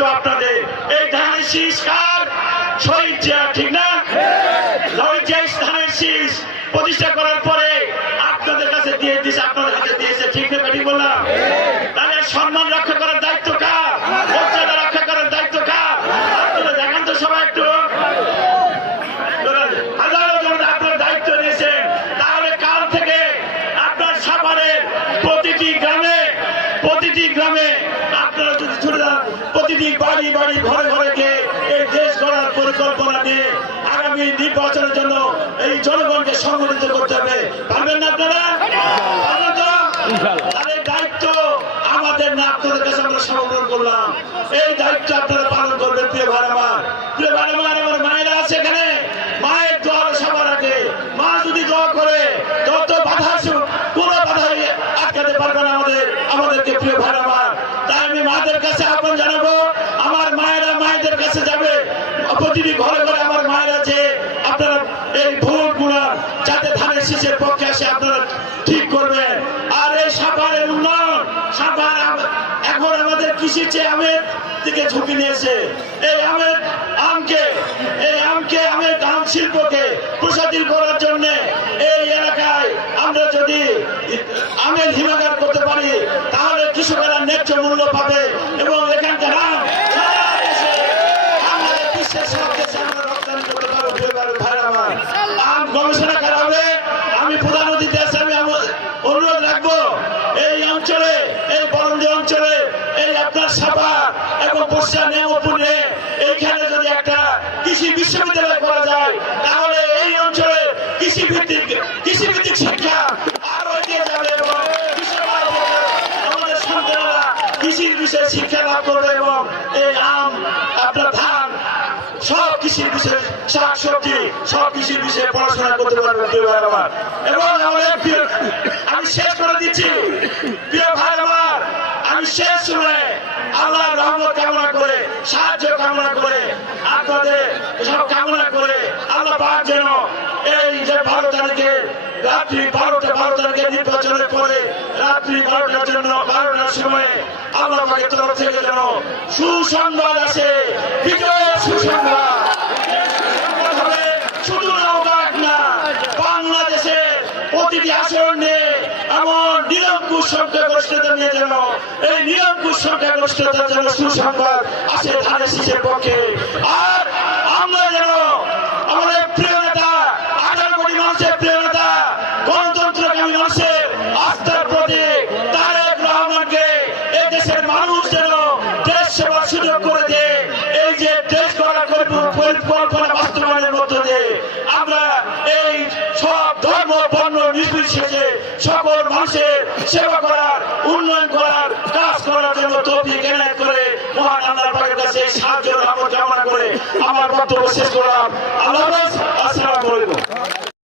দায়িত্ব আপনাদের। এই ধানের শীষ কার? শহীদ জিয়া, ঠিক না? শহীদ জিয়া ধানের শীষ প্রতিষ্ঠা করার পরে আপনাদের কাছে দিয়ে দিয়েছে, আপনাদের হাতে দিয়েছে, ঠিক না? ঠিক বললাম? তাহলে সম্মান রক্ষা করার দায়িত্ব কার? মর্যাদা রক্ষা করার দায়িত্ব কার? আপনারা দেখান তো সবাই একটু। হাজারো জন আপনার দায়িত্ব নিয়েছেন, তাহলে কাল থেকে আপনার সাভারের প্রতিটি গ্রামে আপনারা যদি ছুটে যান, প্রতিটি বাড়ি বাড়ি ঘরে ঘরে গিয়ে এই দেশ গড়ার পরিকল্পনা নিয়ে আগামী নির্বাচনের জন্য এই জনগণকে সংগঠিত করতে হবে। পারবেন না আপনারা? তাহলে দায়িত্ব আমাদের না, আপনাদের কাছে আমরা সমর্পণ করলাম। এই দায়িত্ব আপনারা পালন করবেন। প্রিয় ভাই আমার, আমার মায়েরা আছে এখানে, মায়ের দোয়া সবার আগে। মা যদি দোয়া করে, তত বাধা আসুক, কোনো বাধা আটকাতে পারবে না আমাদেরকে। প্রিয় ভাই আমার, তাই আমি মাদের কাছে আহ্বান জানাবো, আমার মায়েরা মায়েদের কাছে যাবে, প্রতিটি ঘরে ঘরে আমার মায়েরা যে আপনারা এই ভোট গুলা যাতে ধানের শীষের পক্ষে আসে আপনারা ঠিক করবেন। আর এই সাভারের উন্নয়ন, সাভার এখন আমাদের কৃষির চেয়ে আমের দিকে ঝুঁকি নিয়েছে। এই আম শিল্পকে প্রসারিত করার জন্য এই এলাকায় আমরা যদি আমের হিমাগার করতে পারি, তাহলে কৃষকেরা ন্যায্য মূল্য পাবে এবং এখানকার আম বিশ্বের সব দেশে আমরা রপ্তানি করতে পারবো। আম গবেষণা করা হবে। আমি প্রধান অতিথি আছে, আমি অনুরোধ রাখবো এই অঞ্চলে, এই বরন্দি অঞ্চলে, এই আপনার সাভার এবং বর্ষা নেমপুরে এইখানে যদি একটা কৃষি বিশ্ববিদ্যালয় করা যায়, তাহলে এই অঞ্চলে কৃষিভিত্তিক শিক্ষা আরো এগিয়ে যাবে এবং আমাদের সন্তানেরা কৃষির বিষয়ে শিক্ষা লাভ করবে এবং এই আম, আপনার ধান, সব কৃষির বিষয়ে, শাকসবজি, সব কৃষির বিষয়ে পড়াশোনা করতে পারবে। প্রিয় ভাই আমার, এবং আমি শেষ করে দিচ্ছি। প্রিয় ভাই আমার, আমি শেষ সময়ে আল্লাহর রহমত কামনা করে, সাহায্য কামনা করে, আপনাদের সব কামনা করে আল্লাহ পাক যেন এই যে 12 তারিখে রাত্রি 12 তারিখে নির্বাচনের পরে রাত্রি 12টার সময় আল্লাহ পাকের তরফ থেকে যেন সুসংবাদ আসে, বিজয়ের সুসংবাদ। শুধু নওগাঁ না, বাংলাদেশের প্রতিটি আসন নিয়ে এমন নিরঙ্কুশ সংখ্যাগরিষ্ঠতা নিয়ে যেন এই নিরঙ্কুশ সংখ্যাগরিষ্ঠতার যেন সুসংবাদ আসে ধানের শীষের পক্ষে। আর আমরা যেন আমাদের প্রিয় নেতা, 18 কোটি মানুষের প্রিয় নেতা, গণতন্ত্রকামী মানুষের আস্থার প্রতীক তারেক রহমানকে এই দেশের মানুষ যেন দেশ সেবার সুযোগ করে দিয়ে এই যে দেশ গড়ার পরিকল্পনা বাস্তবায়নের মধ্য দিয়ে আমরা এই সব ধর্ম বর্ণ নির্বিশেষে সকল মানুষের সেবা করার, উন্নয়ন করার, কাজ করার জন্য তৌফিক এনায়েত করে মহান আল্লাহর পাকের কাছে সাহায্য কামনা করে আমার বক্তব্য শেষ করলাম। আল্লাহ হাফেজ। আসসালামু আলাইকুম।